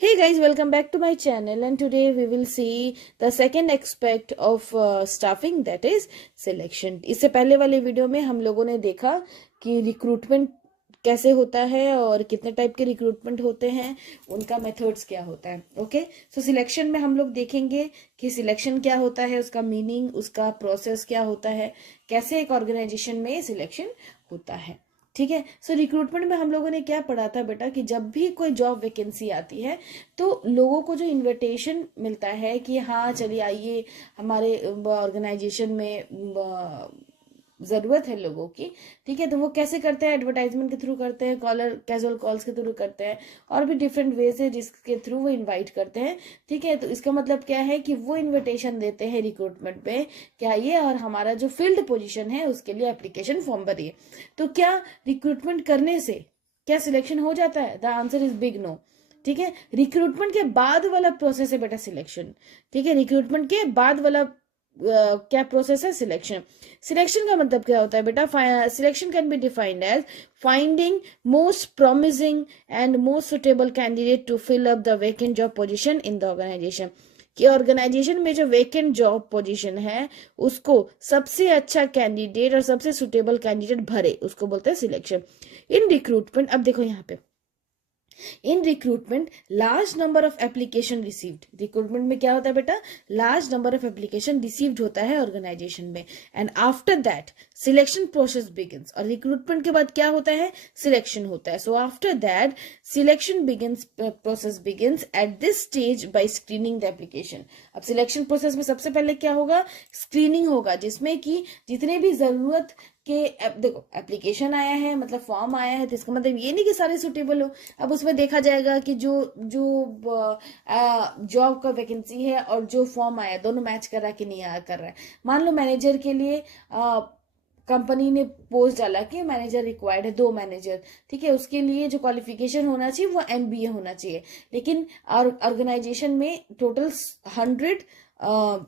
Hey guys, welcome back to my channel, and today we will see the second aspect of staffing, that is selection. इससे पहले वाले video में हम लोगों ने देखा कि रिक्रूटमेंट कैसे होता है और कितने टाइप के रिक्रूटमेंट होते हैं, उनका मेथड्स क्या होता है। ओके, सो सिलेक्शन में हम लोग देखेंगे कि सिलेक्शन क्या होता है, उसका मीनिंग, उसका प्रोसेस क्या होता है, कैसे एक ऑर्गेनाइजेशन में सिलेक्शन होता है। ठीक है, सो रिक्रूटमेंट में हम लोगों ने क्या पढ़ा था बेटा कि जब भी कोई जॉब वैकेंसी आती है तो लोगों को जो इनविटेशन मिलता है कि हाँ चलिए आइए हमारे ऑर्गेनाइजेशन में ज़रूरत है लोगों की। ठीक है, तो वो कैसे करते हैं? एडवर्टाइजमेंट के थ्रू करते हैं, कॉलर कैजुअल कॉल्स के थ्रू करते हैं, और भी डिफरेंट वेज है जिसके थ्रू वो इनवाइट करते हैं। ठीक है, तो इसका मतलब क्या है कि वो इनविटेशन देते हैं रिक्रूटमेंट पे कि आइए और हमारा जो फील्ड पोजीशन है उसके लिए एप्लीकेशन फॉर्म भरिए। तो क्या रिक्रूटमेंट करने से क्या सिलेक्शन हो जाता है? The answer is big no. ठीक है, रिक्रूटमेंट के बाद वाला प्रोसेस है बेटा सिलेक्शन। ठीक है, रिक्रूटमेंट के बाद वाला क्या प्रोसेस है? सिलेक्शन। सिलेक्शन का मतलब क्या होता है बेटा? Selection can be defined as finding most promising and most suitable candidate to fill up the vacant job position in the organization. कि ऑर्गेनाइजेशन में जो वेकेंट जॉब पोजीशन है उसको सबसे अच्छा कैंडिडेट और सबसे सुटेबल कैंडिडेट भरे, उसको बोलते हैं सिलेक्शन। इन रिक्रूटमेंट, अब देखो यहाँ पे, इन recruitment large number of application received. Recruitment में क्या होता है बेटा? Large number of application received होता है ऑर्गेनाइजेशन में, and after that selection process begins. और रिक्रूटमेंट के बाद क्या होता है? सिलेक्शन होता है। So after that selection begins, process begins at this stage by screening the application. अब सिलेक्शन प्रोसेस में सबसे पहले क्या होगा? स्क्रीनिंग होगा, जिसमें कि जितने भी जरूरत के देखो एप्लीकेशन आया है मतलब फॉर्म आया है, तो इसका मतलब ये नहीं कि सारे सुटेबल हो। अब उसमें देखा जाएगा कि जो जो जॉब का वैकेंसी है और जो फॉर्म आया दोनों मैच कर रहा है कि नहीं कर रहा है। मान लो मैनेजर के लिए कंपनी ने पोस्ट डाला कि मैनेजर रिक्वायर्ड है, 2 मैनेजर। ठीक है, उसके लिए जो क्वालिफिकेशन होना चाहिए वो MBA होना चाहिए, लेकिन ऑर्गेनाइजेशन में टोटल 100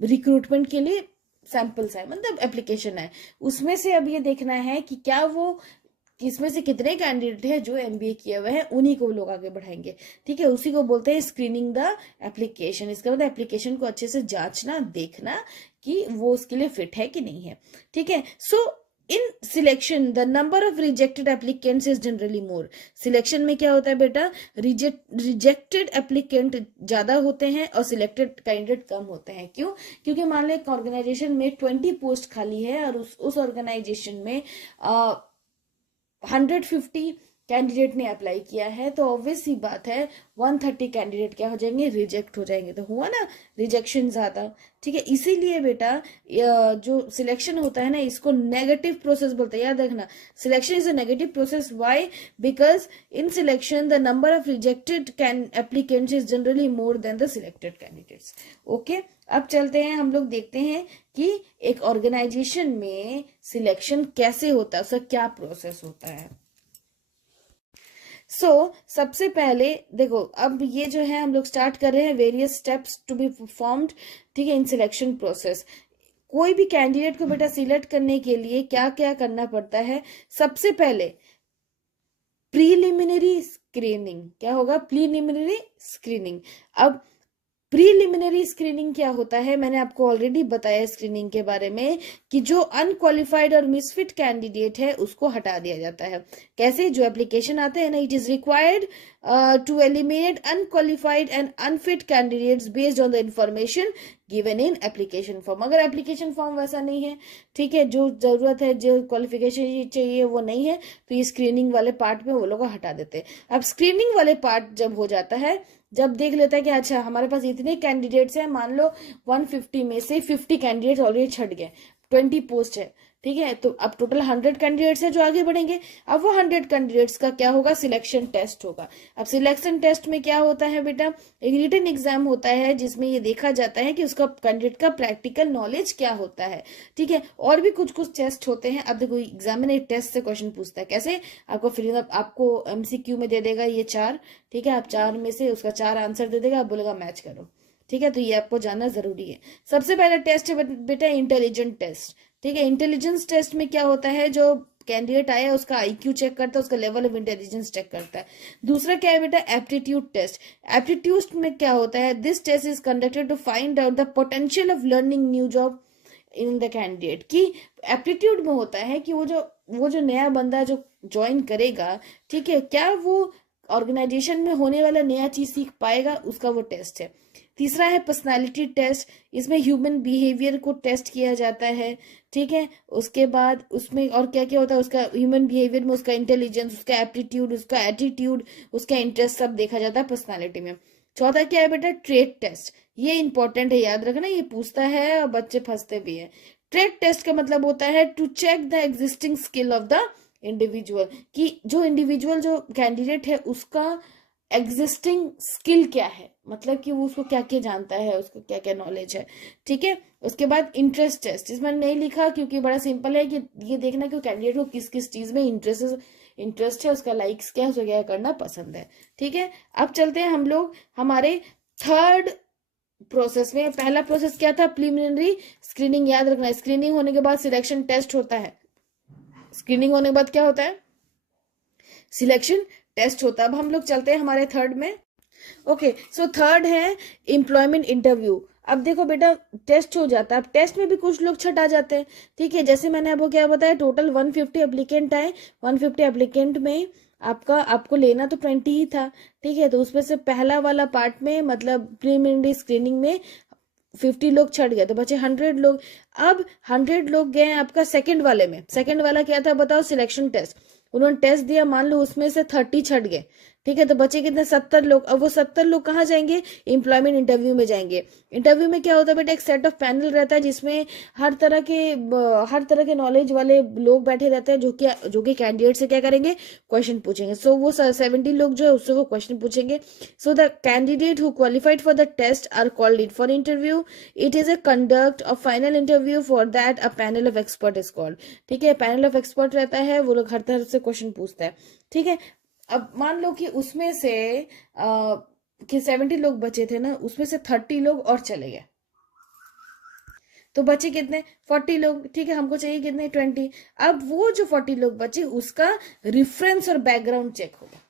रिक्रूटमेंट के लिए सैंपल्स है, मतलब एप्लीकेशन है। उसमें से अब ये देखना है कि क्या वो किसमें से कितने कैंडिडेट है जो MBA किए हुए हैं, उन्हीं को लोग आगे बढ़ाएंगे। ठीक है, उसी को बोलते हैं स्क्रीनिंग द एप्लीकेशन। इसका मतलब एप्लीकेशन को अच्छे से जांचना, देखना कि वो उसके लिए फिट है कि नहीं है। ठीक है, so in selection the number of rejected applicants is generally more. Selection में क्या होता है बेटा? रिजेक्टेड एप्लीकेंट ज्यादा होते हैं और सिलेक्टेड कैंडिडेट कम होते हैं। क्यों? क्योंकि मान लो एक ऑर्गेनाइजेशन में 20 पोस्ट खाली है और उस ऑर्गेनाइजेशन में 150 कैंडिडेट ने अप्लाई किया है, तो ऑब्वियस सी बात है 130 कैंडिडेट क्या हो जाएंगे? रिजेक्ट हो जाएंगे। तो हुआ ना रिजेक्शन ज्यादा। ठीक है, इसीलिए बेटा जो सिलेक्शन होता है ना, इसको नेगेटिव प्रोसेस बोलते हैं। याद रखना, selection is a negative process. Why? Because in selection the number of rejected applicants is generally more than the selected candidates. Okay, अब चलते हैं, हम लोग देखते हैं कि एक ऑर्गेनाइजेशन में सिलेक्शन कैसे होता है, उसका क्या प्रोसेस होता है। सबसे पहले देखो, अब ये जो है हम लोग स्टार्ट कर रहे हैं various steps to be performed. ठीक है, इन सिलेक्शन प्रोसेस कोई भी कैंडिडेट को बेटा सिलेक्ट करने के लिए क्या क्या करना पड़ता है? सबसे पहले प्रीलिमिनरी स्क्रीनिंग। क्या होगा? Preliminary screening. अब प्रीलिमिनरी स्क्रीनिंग क्या होता है? मैंने आपको ऑलरेडी बताया स्क्रीनिंग के बारे में कि जो अनक्वालिफाइड और मिसफिट कैंडिडेट है उसको हटा दिया जाता है। कैसे? जो एप्लीकेशन आते हैं ना, it is required to eliminate unqualified and unfit candidates based on the information given in application form. अगर एप्लीकेशन फॉर्म वैसा नहीं है, ठीक है, जो जरूरत है, जो क्वालिफिकेशन चाहिए वो नहीं है, तो ये स्क्रीनिंग वाले पार्ट में वो लोग हटा देते हैं। अब स्क्रीनिंग वाले पार्ट जब हो जाता है, जब देख लेता है कि अच्छा हमारे पास इतने कैंडिडेट्स हैं, मान लो 150 में से 50 कैंडिडेट्स ऑलरेडी छट गए, 20 पोस्ट है। ठीक है, तो अब टोटल 100 कैंडिडेट्स है जो आगे बढ़ेंगे। अब वो 100 कैंडिडेट्स का क्या होगा? सिलेक्शन टेस्ट होगा। अब सिलेक्शन टेस्ट में क्या होता है बेटा? एक रिटन एग्जाम होता है जिसमें ये देखा जाता है कि उसका कैंडिडेट का प्रैक्टिकल नॉलेज क्या होता है। ठीक है, और भी कुछ कुछ टेस्ट होते हैं। अब देखो एग्जामिनर टेस्ट से क्वेश्चन पूछता है। कैसे? आपको फिर आपको MCQ में दे देगा ये 4। ठीक है, आप 4 में से उसका 4 आंसर दे देगा, आप बोलेगा मैच करो। ठीक है, तो ये आपको जानना जरूरी है। सबसे पहला टेस्ट है बेटा इंटेलिजेंट टेस्ट। ठीक है, इंटेलिजेंस टेस्ट में क्या होता है? जो कैंडिडेट आया उसका आईक्यू चेक करता है, उसका लेवल ऑफ इंटेलिजेंस चेक करता है। दूसरा क्या है बेटा, एप्टीट्यूड टेस्ट। एप्टीट्यूड में क्या होता है, this test is conducted to find out the potential of learning new job in the candidate. की एप्टीट्यूड में होता है कि वो जो नया बंदा जो ज्वाइन करेगा, ठीक है, क्या वो ऑर्गेनाइजेशन में होने वाला नया चीज सीख पाएगा, उसका वो टेस्ट है। तीसरा है पर्सनालिटी टेस्ट, इसमें ह्यूमन बिहेवियर को टेस्ट किया जाता है, ठीक है। उसके बाद उसमें और क्या क्या होता है, उसका ह्यूमन बिहेवियर में उसका इंटेलिजेंस, उसका एप्टीट्यूड, उसका एटीट्यूड, उसका इंटरेस्ट सब देखा जाता है पर्सनालिटी में। चौथा क्या है बेटा, ट्रेट टेस्ट। ये इंपॉर्टेंट है, याद रखना, ये पूछता है और बच्चे फंसते भी है। ट्रेट टेस्ट का मतलब होता है to check the existing skill of the individual, कि जो इंडिविजुअल जो कैंडिडेट है उसका एग्जिस्टिंग स्किल क्या है, मतलब कि वो उसको क्या क्या जानता है, उसको क्या क्या नॉलेज है, ठीक है। उसके बाद इंटरेस्ट टेस्ट, इसमें नहीं लिखा क्योंकि बड़ा सिंपल है कि ये देखना कि कैंडिडेट को किस किस चीज में इंटरेस्ट है, उसका लाइक्स क्या है, उसको क्या करना पसंद है, ठीक है। अब चलते हैं हम लोग हमारे थर्ड प्रोसेस में। पहला प्रोसेस क्या था, प्रिलिमिनरी स्क्रीनिंग। याद रखना, स्क्रीनिंग होने के बाद सिलेक्शन टेस्ट होता है। स्क्रीनिंग होने के बाद क्या होता है, सिलेक्शन टेस्ट होता है। अब हम लोग चलते हैं हमारे थर्ड में। ओके, सो थर्ड है एम्प्लॉयमेंट इंटरव्यू। अब देखो बेटा, टेस्ट हो जाता है, अब टेस्ट में भी कुछ लोग छटा जाते हैं, ठीक है। जैसे मैंने आपको क्या बताया, टोटल 150 एप्लीकेंट आए, 150 एप्लीकेंट में आपको लेना तो 20 ही था, ठीक है। तो उसमें से पहला वाला पार्ट में मतलब प्रीलिमिनरी स्क्रीनिंग में 50 लोग छट गए, तो बचे 100 लोग। अब 100 लोग गए आपका सेकंड वाले में। सेकंड वाला क्या था बताओ, सिलेक्शन टेस्ट। उन्होंने टेस्ट दिया, मान लो उसमें से 30 छट गए, ठीक है, तो बचे कितने, 70 लोग। अब वो 70 लोग कहाँ जाएंगे, एम्प्लॉयमेंट इंटरव्यू में जाएंगे। इंटरव्यू में क्या होता है बेटा, एक सेट ऑफ पैनल रहता है जिसमें हर तरह के नॉलेज वाले लोग बैठे रहते हैं, जो कि कैंडिडेट से क्या करेंगे, क्वेश्चन पूछेंगे। सो वो 70 लोग जो है उससे वो क्वेश्चन पूछेंगे। So the candidate who qualified for the test are called in for interview. It is a conduct of final interview, for that a panel of expert is called, ठीक है। पैनल ऑफ एक्सपर्ट रहता है, वो लोग हर तरह से question पूछता है, ठीक है। अब मान लो कि उसमें से कि 70 लोग बचे थे ना, उसमें से 30 लोग और चले गए, तो बचे कितने, 40 लोग, ठीक है। हमको चाहिए कितने, 20। अब वो जो 40 लोग बचे उसका रेफरेंस और बैकग्राउंड चेक होगा।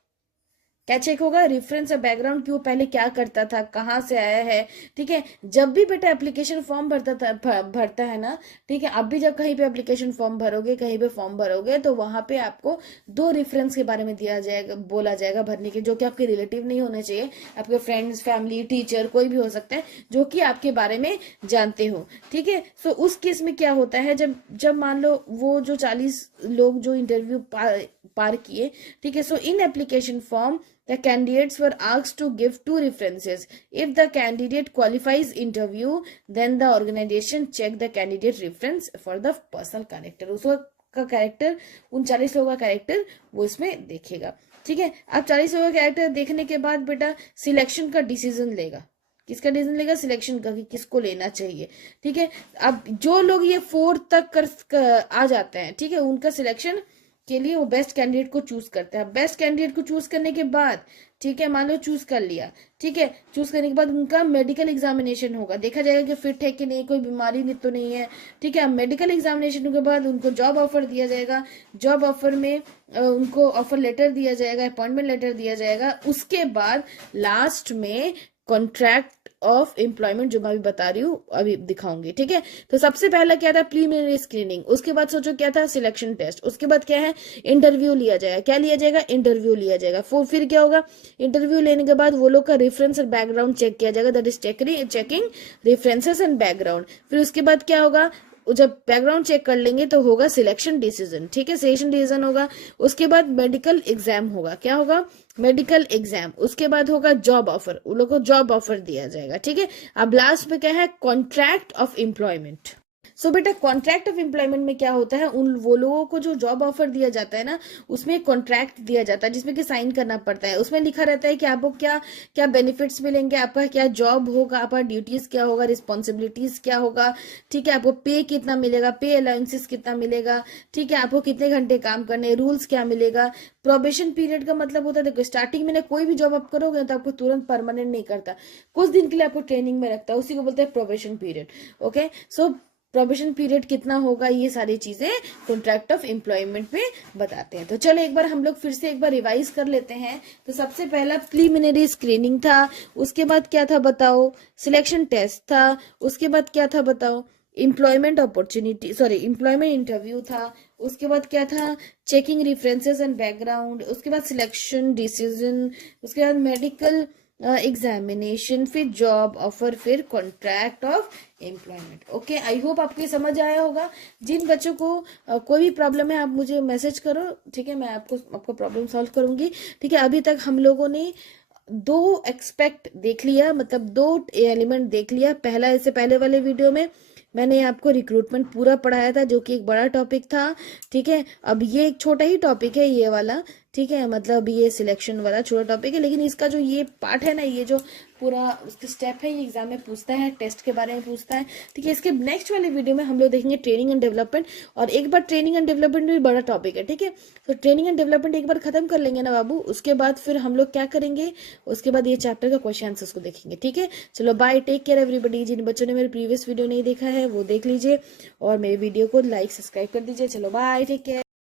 क्या चेक होगा, रेफरेंस और बैकग्राउंड, कि वो पहले क्या करता था, कहाँ से आया है, ठीक है। जब भी बेटा एप्लीकेशन फॉर्म भरता है ना, ठीक है, अब भी जब कहीं पे एप्लीकेशन फॉर्म भरोगे, कहीं पे फॉर्म भरोगे, तो वहां पे आपको 2 रेफरेंस के बारे में दिया जाएगा, बोला जाएगा भरने के, जो कि आपके रिलेटिव नहीं होने चाहिए, आपके फ्रेंड्स, फैमिली, टीचर, कोई भी हो सकता है जो कि आपके बारे में जानते हो, ठीक है। सो उस केस में क्या होता है, जब मान लो वो जो 40 लोग जो इंटरव्यू पार किए, ठीक है, so in application form the candidates were asked to give 2 references. If the candidate qualifies interview, then the organization check the candidate reference for the personal character. उसका कैरेक्टर, उन 40 लोगों का कैरेक्टर वो इसमें देखेगा, ठीक है। अब 40 लोगों का कैरेक्टर देखने के बाद बेटा सिलेक्शन का डिसीजन लेगा। किसका डिसीजन लेगा, सिलेक्शन का, कि किसको लेना चाहिए, ठीक है। अब जो लोग ये 4 तक आ जाते हैं, ठीक है, उनका सिलेक्शन के लिए वो बेस्ट कैंडिडेट को चूज करता है। बेस्ट कैंडिडेट को चूज करने के बाद, ठीक है, मान लो चूज कर लिया, ठीक है, चूज करने के बाद उनका मेडिकल एग्जामिनेशन होगा, देखा जाएगा कि फिट है कि नहीं, कोई बीमारी तो नहीं है, ठीक है। मेडिकल एग्जामिनेशन के बाद उनको जॉब ऑफर दिया जाएगा। जॉब ऑफर में उनको ऑफर लेटर दिया जाएगा, अपॉइंटमेंट लेटर दिया जाएगा। उसके बाद लास्ट में कॉन्ट्रैक्ट ऑफ एम्प्लॉयमेंट, जो मैं अभी बता रही हूँ, अभी दिखाऊंगी, ठीक है। तो सबसे पहला क्या था, प्रीलिमिनरी स्क्रीनिंग। उसके बाद सोचो क्या था, सिलेक्शन टेस्ट। उसके बाद क्या है, इंटरव्यू लिया जाएगा। क्या लिया जाएगा, इंटरव्यू लिया जाएगा। फिर क्या होगा, इंटरव्यू लेने के बाद वो लोग का रेफरेंस और बैकग्राउंड चेक किया जाएगा, that is checking references and background. फिर उसके बाद क्या होगा, जब बैकग्राउंड चेक कर लेंगे तो होगा सिलेक्शन डिसीजन, ठीक है, सिलेक्शन डिसीजन होगा। उसके बाद मेडिकल एग्जाम होगा। क्या होगा, मेडिकल एग्जाम। उसके बाद होगा जॉब ऑफर, उन लोगों को जॉब ऑफर दिया जाएगा, ठीक है। अब लास्ट में क्या है, कॉन्ट्रैक्ट ऑफ एम्प्लॉयमेंट। सो बेटा कॉन्ट्रैक्ट ऑफ एम्प्लॉयमेंट में क्या होता है, उन वो लोगों को जो जॉब ऑफर दिया जाता है ना, उसमें कॉन्ट्रैक्ट दिया जाता है जिसमें कि साइन करना पड़ता है। उसमें लिखा रहता है कि आपको क्या क्या बेनिफिट्स मिलेंगे, आपका क्या जॉब होगा, आपका ड्यूटीज क्या होगा, रिस्पॉन्सिबिलिटीज क्या होगा, ठीक है, आपको पे कितना मिलेगा, पे अलाउंसेस कितना मिलेगा, ठीक है, आपको कितने घंटे काम करने, रूल्स क्या मिलेगा। प्रोबेशन पीरियड का मतलब होता है, देखो स्टार्टिंग में कोई भी जॉब आप करोगे तो आपको तुरंत परमानेंट नहीं करता, कुछ दिन के लिए आपको ट्रेनिंग में रखता है, उसी को बोलते हैं प्रोबेशन पीरियड। ओके, सो प्रोबेशन पीरियड कितना होगा, ये सारी चीजें कॉन्ट्रैक्ट ऑफ एम्प्लॉयमेंट में बताते हैं। तो चलो एक बार हम लोग फिर से एक बार रिवाइज कर लेते हैं। तो सबसे पहला प्रीलिमिनरी स्क्रीनिंग था, उसके बाद क्या था बताओ, सिलेक्शन टेस्ट था, उसके बाद क्या था बताओ, एम्प्लॉयमेंट इंटरव्यू था, उसके बाद क्या था, चेकिंग रेफरेंसेस एंड बैकग्राउंड, उसके बाद सिलेक्शन डिसीजन, उसके बाद मेडिकल एग्जामिनेशन, फिर जॉब ऑफर, फिर contract of employment. Okay, I hope आपको ये समझ आया होगा। जिन बच्चों को कोई भी प्रॉब्लम है आप मुझे मैसेज करो, ठीक है, मैं आपको प्रॉब्लम सॉल्व करूंगी। ठीक है, अभी तक हम लोगों ने 2 एक्सपेक्ट देख लिया, मतलब 2 एलिमेंट देख लिया। पहला, इससे पहले वाले वीडियो में मैंने आपको रिक्रूटमेंट पूरा पढ़ाया था, जो कि एक बड़ा टॉपिक था। ठीक है, अब ये एक छोटा ही टॉपिक है ये वाला, ठीक है, मतलब ये सिलेक्शन वाला छोटा टॉपिक है, लेकिन इसका जो ये पार्ट है ना, ये जो पूरा उसके स्टेप है, ये एग्जाम में पूछता है, टेस्ट के बारे में पूछता है। ठीक है, इसके नेक्स्ट वाले वीडियो में हम लोग देखेंगे ट्रेनिंग एंड डेवलपमेंट। और एक बार ट्रेनिंग एंड डेवलपमेंट भी बड़ा टॉपिक है, ठीक है। तो ट्रेनिंग एंड डेवलपमेंट एक बार खत्म कर लेंगे ना बाबू, उसके बाद फिर हम लोग क्या करेंगे, उसके बाद ये चैप्टर का क्वेश्चन आंसर्स को देखेंगे। ठीक है, चलो बाय, टेक केयर एवरीबॉडी। जिन बच्चों ने मेरे प्रीवियस वीडियो नहीं देखा है वो देख लीजिए, और मेरे वीडियो को लाइक सब्सक्राइब कर दीजिए। चलो बाय, टेक केयर।